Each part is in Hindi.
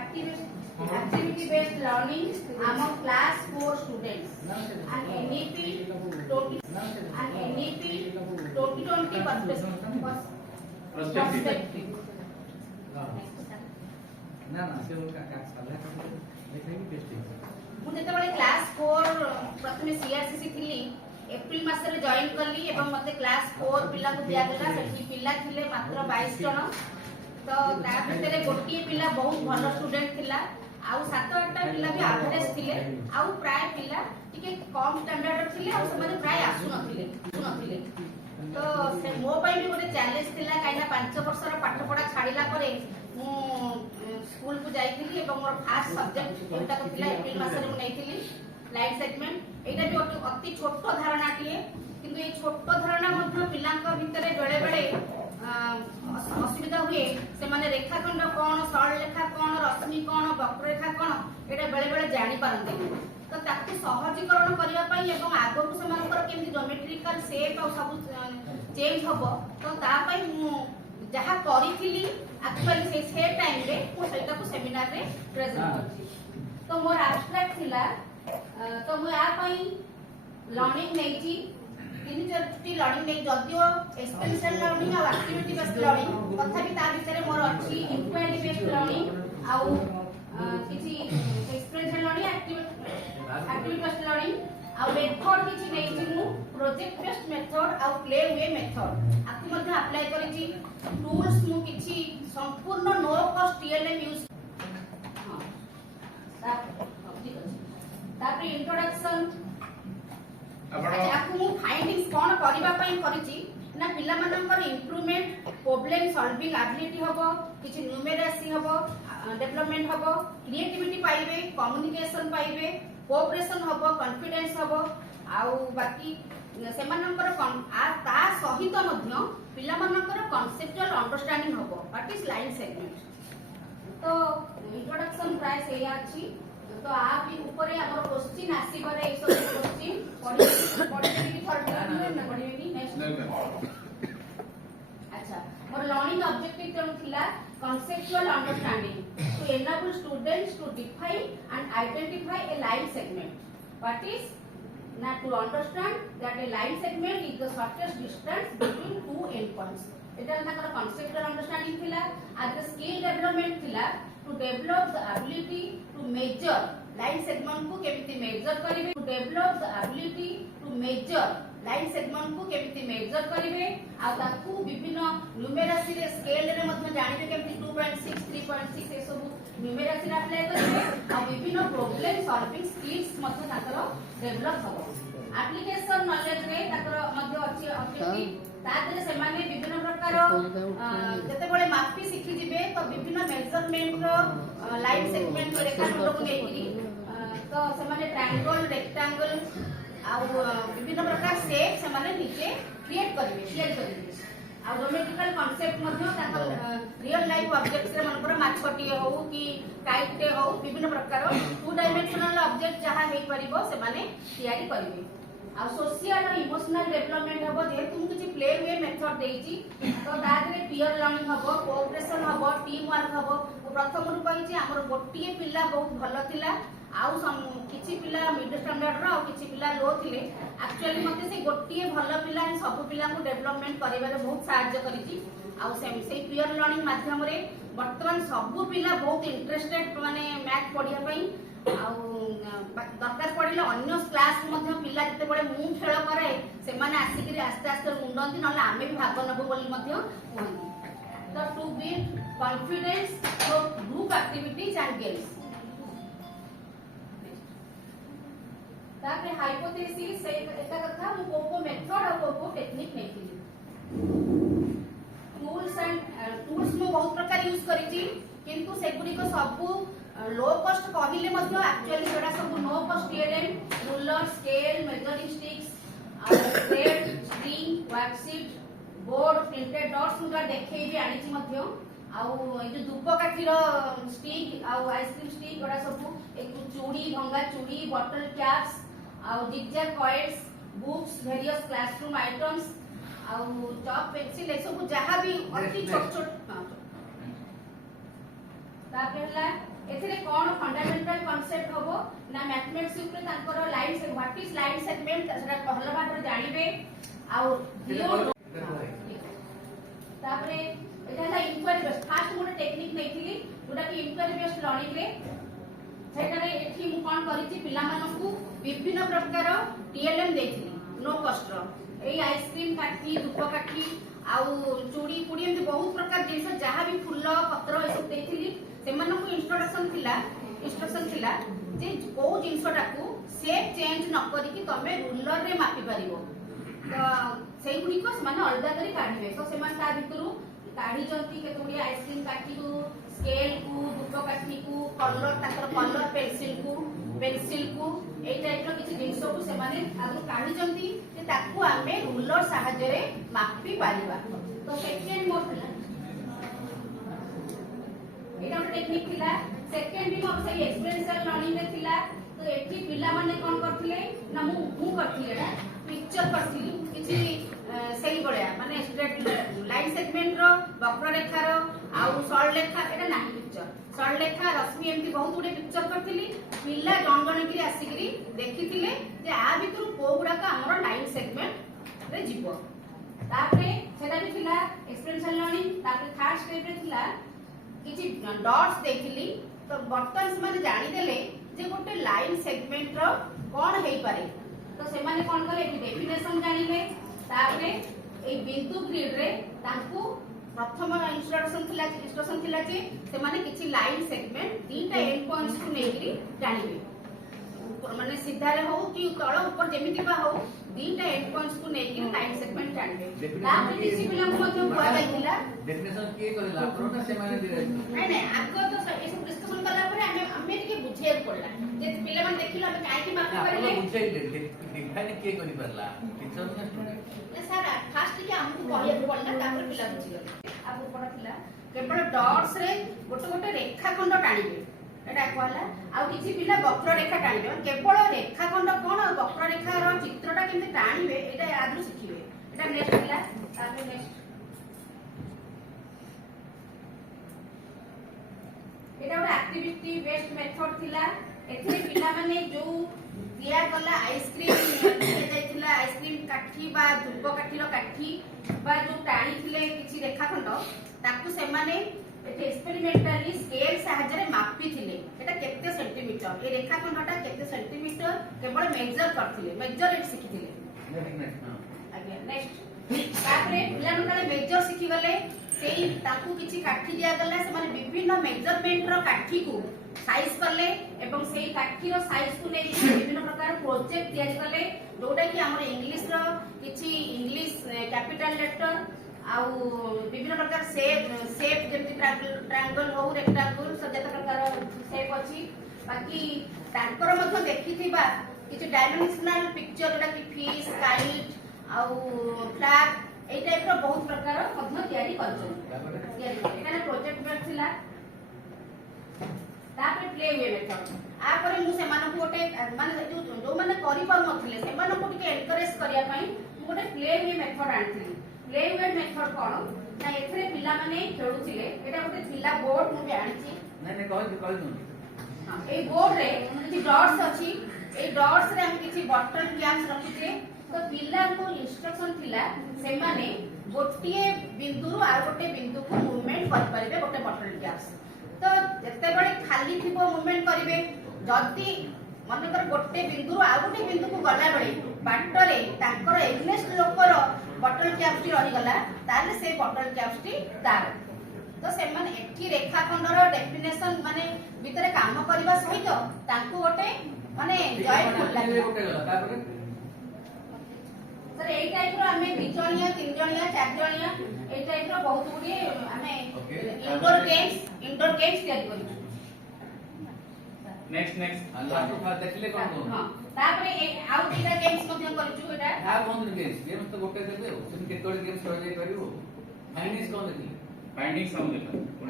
activity based learning among class 4 students and NEP 2020 perspective. ମୁଁ ଯେତେବେଳେ କ୍ଲାସ 4 ପ୍ରଥମେ CRCC ଥିଲି एप्रिल मासरे जॉइन करली एवं मते क्लास 4 पिला को दिया गेला सेठी पिला थिले मात्र 22 जण तो ता भितरे गोटिए पिला बहुत भलो स्टूडेंट थिला आउ 7-8टा पिला भी एवरेज थिले आउ प्राय पिला टिके कम स्टैंडर्ड थिले आउ समाने प्राय आसु नथिले तो से मो पई भी गोटे चैलेंज थिला काइना 5 वर्षर पाठ पढा छाडिला परे मु स्कूल को जाइथिली एवं मोर फास्ट सब्जेक्ट कोनटा को थिला एप्रिल मासरे मु नैथिली लाइन सेगमेंट एटा भी अति छोट धारणा टिए किंतु ए छोट धारणा मध्य पिलांक भितरे बेले बेले असुविधा हुए से माने रेखाखंड कोन सरल रेखा कोन रश्मि कोन वक्ररेखा कोन एटा बेले बेले जानि पारंते तो ताकि सहजीकरण करिया पई एवं आगो को समानकर केमि ज्योमेट्रिकल शेप और सब चेंज होबो तो ता पई मु जहा करिथिली एक्चुअली से टाइम रे मु सेटा को सेमिनार रे प्रेजेंट करछि तो मोर एब्स्ट्रैक्ट थिला तो मु आ पई लर्निंग नै छी तीन चारटी लर्निंग नै जदियो एक्सपेरिएंशियल लर्निंग और एक्टिविटी बेस्ड लर्निंग तथापि ता भितरे मोर अछि इंक्वायरी बेस्ड लर्निंग आउ किछि एक्सपेरिएंशियल लर्निंग एक्टिविटी बेस्ड लर्निंग आउ मेथड किछि नै छी मु प्रोजेक्ट बेस्ड मेथड आउ प्ले वे मेथड आकि मध्ये अप्लाई करि छी टूल्स मु किछि संपूर्ण नो कॉस्ट TLM यूज तापर इंट्रोडक्शन आपको मु फाइंडिंग्स कोन करबा पई करिछि ना पिला मानकर इंप्रूवमेंट प्रॉब्लम सॉल्विंग एबिलिटी हबो किछि न्यूमेरेसी हबो डेवलपमेंट हबो क्रिएटिविटी पाइबे कम्युनिकेशन पाइबे कोऑपरेशन हबो कॉन्फिडेंस हबो आउ बाकी से मानकर ता सहित मध्य पिला मानकर कांसेप्चुअल अंडरस्टैंडिंग हबो व्हाट इज लाइन सेगमेंट तो इंट्रोडक्शन प्राय से अछि तो आप ऊपर हमर क्वेश्चन आसी करे एक सब क्वेश्चन पढ़ी की थर्ड ना पढ़ीबेनी नेक्स्ट अच्छा मोर लर्निंग ऑब्जेक्टिव कोन थिला conceptual understanding to enable students to define and identify a line segment what is now to understand that a line segment is the shortest distance between two endpoints eta taकर conceptual understanding थिला as the skill development थिला to develop the ability to measure line segment को केमिति मेजर करिवे to develop the ability to measure line segment को केमिति मेजर करिवे आ ताकू विभिन्न न्यूमेरेसी रे स्केल रे मध्ये जानिबे केमिति 2.6 3.6 ए सब न्यूमेरेसी रे अप्लाई करिवे आ विभिन्न प्रॉब्लम सॉल्विंग स्किल्स मध्ये ताकर डेवलप हबो एप्लीकेशन नॉलेज रे ताकर मध्ये अछि ऑब्जेक्टिव तादरे से माने विभिन्न प्रकार जते बळे मापी सिखि जिवे तो विभिन्न मेजरमेंट रो लाइन सेगमेंट रेखाखंड को नेकी तो से माने ट्रायंगल रेक्टेंगल आ विभिन्न प्रकार शेप से माने नीचे क्रिएट करिवे शेयर करिवे आ ज्योमेट्रिकल कांसेप्ट मध्ये ताकर रियल लाइफ ऑब्जेक्ट्स रे मनकर माछटी हो कि काइट हो विभिन्न प्रकार 2 डायमेंशनल ऑब्जेक्ट जहा हे परिबो से माने तयारी करिवे आ सोशल और इमोशनल डेवलपमेंट हबो जेतु मु किछि प्ले वे मेथड देइछि तो दादरे पीयर लर्निंग हबो कोऑपरेशन हबो टीम वर्क हबो प्रथम रु कहिछि हमर गोटिए पिल्ला बहुत भलो थिला आउ किछि पिल्ला मिड स्टैंडर्ड रो किछि पिल्ला लो थिले एक्चुअली मते से गोटिए भलो पिल्ला सब पिल्ला को डेवलपमेंट करिबारे बहुत सहायता करिछि आउ से पीयर लर्निंग माध्यम रे वर्तमान सब पिल्ला बहुत इंटरेस्टेड माने मैथ पढिया पई दरकार पड़े अन्य क्लास पिला जिते बड़े मु खेल करे से माने आसिक आस्ते आस्ते मुंडती ना आम भी भाग नबू बोली तो to build confidence through group activities and games ताकि हाइपोथेसिस से एटा कथा मु को मेथड और को टेक्निक नेथिली टूल्स मु बहुत प्रकार यूज करिछि किंतु सेगुडी को सब लो कॉस्ट कहिले मध्ये एक्चुअली सेडा सब no cost TLM ruler scale measuring sticks thread string worksheet board printed dots मुगा देखै भी आनी छि मध्ये आउ ए जो धूपकाठी रो स्टिक आउ आइसक्रीम स्टिक ओडा सब एक चूड़ी भंगा चूड़ी बॉटल कैप्स आउ zigzag coils books various classroom items आउ चॉक पेंसिल ए सब जहां भी अति छोट छोट ताके हला एथिरे कोन फंडामेंटल कांसेप्ट होबो ना मैथमेटिक्स ऊपर तांकर लाइन से व्हाट इज लाइन सेगमेंट सेटा पहला बार जानिबे आ तापरे एटा ला inquiry based fast mode technique नैथिली जोटा कि इंक्वायरी बेस्ड लर्निंग रे सेटारे एठी मु कोन करिछि पिला मानकू विभिन्न प्रकार टीएलएम देथिली नो कॉस्ट रो ए आइसक्रीम काठी धूप काठी आउ चूड़ी पुड़ी एमती बहुत प्रकार जिनस जहाँ भी फूल पत्र ए सब देथिली सेमानकू इंस्ट्रक्शन थिला जे को जिनसटा को शेप चेंज न करिकि तमे रूलर रे मापी परिबो तो सेई गुडी को माने अलगा करी काढिबे तो सेमान ता भितरु काढी जंती केतोडी आइसक्रीम काठी को स्केल को धूप काठी को कलर ताकर कलर पेंसिल को ए टाइप रो किछि जिंस को सेमाने आगु काढी जंती जे ताकू आमे रूलर सहायता रे मापी परिबा तो सेकेंड मोड थिला एटा टेक्निक थिला सेकेंड भी मोर सही एक्सपीरियंशियल लर्निंग रे थिला तो एठी पिला माने कोन करथिले ना मु करथिले ना पिक्चर करथिली किछि सेही बळया माने स्ट्रेट लाइन सेगमेंट रो वक्र रेखा रो आउ सरल रेखा एटा नाही पिक्चर सरल रेखा रश्मि एमती बहुत गुडे पिक्चर करथिली पिला जणगण गिरी आसीगिरी देखिथिले जे आ भितरु को गुडा का हमर लाइन सेगमेंट रे जीवो तापरे सेटा भी थिला एक्सपीरियंशियल लर्निंग तापरे थर्ड स्टेप रे थिला किछि डॉट्स देखिली तो बर्तन माने जानि देले जे गोटे लाइन सेगमेंट रो कोन हेई पारे तो से माने कोन करे डेफिनेशन जानिले तापरे ए बिंदु ग्रिड रे तांकू प्रथम इंस्ट्रक्शन थिला जे से माने किछि लाइन सेगमेंट तीनटा एंड पॉइंट्स को नेगिरी जानिबे माने सीधा रे हो कि तळ ऊपर जेमिति बा हो तीनटा एंड पॉइंट्स को नेगिरी लाइन सेगमेंट जानिबे तापरे किछि पिला मध्य बुआ जाइतिला डेफिनेशन के करेला प्रोना से माने दिले नै आगो तो ए सब डिस्कशन करला परे हमें टिके बुझे पड़ला जे पिला माने देखिला हमें काई की मापी करले बुझे डिफाइन के करि परला टीचर ने सर फास्ट के हमको कहले पड़ला तापर पिला बुझी गले अब ऊपर थिला केवल डॉट्स रे गोटे गोटे रेखा खंड टाणीबे एटा कहला आ किछि पिला वक्र रेखा टाणीबे केवल रेखा खंड कोन वक्र रेखा रो चित्रटा केमते टाणीबे एटा आदु शिखिबे एटा नेक्स्ट थिला तापर नेक्स्ट एटा ଗୋଟେ एक्टिविटी बेस्ड मेथड थिला एथे पिला माने जो दिया गला आइसक्रीम जाइथिला आइसक्रीम काठी बा धूप काठीर काठी बा जो टाणी थिले किछि रेखा खंड ताकू से माने एथे एक्सपेरिमेंटली स्केल सहायता रे मापी थिले एटा केते सेंटीमीटर ए रेखा खंडटा केते सेंटीमीटर केवल मेजर करथिले मेजर रेट सिखिथिले आगे नेक्स्ट तापरे पिला नकाले मेजर सिखि गले सेही ताकू किछि काठी दिया गला से माने विभिन्न मेजरमेंट रो काठी को साइज करले एवं सेही काठी रो साइज को नै विभिन्न प्रकार प्रोजेक्ट दिया गले जोटा कि हमर इंग्लिश रो किछि इंग्लिश कैपिटल लेटर आउ विभिन्न प्रकार शेप जेमति ट्रायंगल हो रेक्टेंगल सजेत प्रकार शेप अछि बाकी तांकर मध्य देखिथिबा किछि डायमेंशनल पिक्चर जोटा कि फिश काइट आउ फ्लैग ए टाइप रो बहुत प्रकार मध्य तयारी करछन एखाने प्रोजेक्ट वर्क थिला तापर प्ले वे मेथड आ परे मु सेमानकु गोटे माने जो माने करि पर नथिले सेमानकु टिके एनकरेज करिया पई मु गोटे प्ले वे मेथड आनथिली प्ले वे मेथड कोन ना एथरे पिला माने खेलुथिले एटा गोटे थिला बोर्ड मु भी आनिछि नै कहि दउ हां ए बोर्ड रे किछि डॉट्स अछि ए डॉट्स रे हम किछि बटन कैप्स रखिथे तो पिला को इंस्ट्रक्शन थिला से माने गोटिए बिंदु आ गोटे बिंदु को मूवमेंट कर परिबे गोटे बटन कैप्स तो जते बळे खाली थिबो मूवमेंट करिवे जदी मन कर गोटे बिंदु आ गोटे बिंदु को गला बळे बाटरे ताकर एग्नेस्ट लोकर बटन कैप्स टी रहि गला ताले से बटन कैप्स टी तार तो से माने एठी रेखा खंडर डेफिनेशन माने भितरे काम करबा सहित तांको गोटे माने जॉइंट लागले गोटे गला तापर सर ए टाइप रो हमें 2 जणिया 3 जणिया 4 जणिया ए टाइप रो बहुत गुडी हमें इंडोर गेम्स तैयारी करू नेक्स्ट लास्ट तो देखले कोन कोन हां तापरे ए आउ दिटा गेम्स मध्य करछु एटा आ कोन गेम्स तो गोटे देबे तुम केतोड गेम्स खेल जाय परिबो फाइंडिंग्स कोन देखि फाइंडिंग्स हम देखा कोन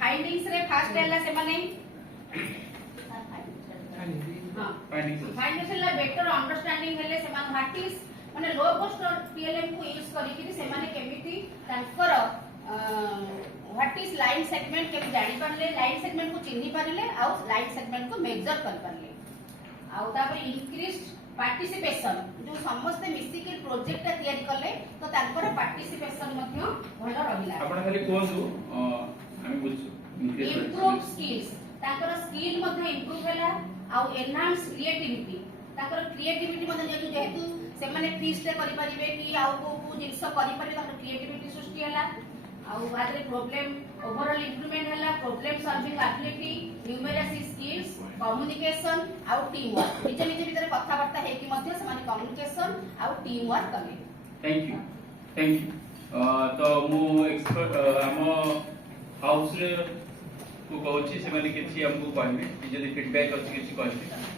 फाइंडिंग्स रे फास्ट हैला से माने हां फाइंडिंग्स ला बेटर अंडरस्टैंडिंग हेले से मान व्हाट इज माने लो कॉस्ट पीएलएम को यूज करी कि से माने केमिति तांकर व्हाट इज लाइन सेगमेंट के जानि पारले लाइन सेगमेंट को चिन्ही पारले आ लाइन सेगमेंट को मेजर कर पारले आ तापर इंक्रीज्ड पार्टिसिपेशन जो समस्त मिसी के प्रोजेक्ट तैयारी करले तो तांकर पार्टिसिपेशन मध्य भलो रहिला आपण खाली कोनसु आमी बुझछु इम्प्रूव स्किल्स तांकर स्किल मध्य इम्प्रूव होला आ एनहांस क्रिएटिविटी तांकर क्रिएटिविटी मध्य जेहेतु से माने ट्विस्ट करि परिबे कि आ को जिंस करि परिबे तांकर क्रिएटिविटी सृष्टि होला आ बादरे प्रॉब्लम ओवरऑल इंप्रूवमेंट होला problem solving ability numeracy skills communication आ टीम वर्क निज निज भीतर कथा वार्ता हे कि मध्य से माने कम्युनिकेशन आ टीम वर्क कले थैंक यू तो मु एक्सपर्ट हम हाउस रे को कहछि से माने किछि हमको कहबे कि जदी फीडबैक अछि किछि कहबे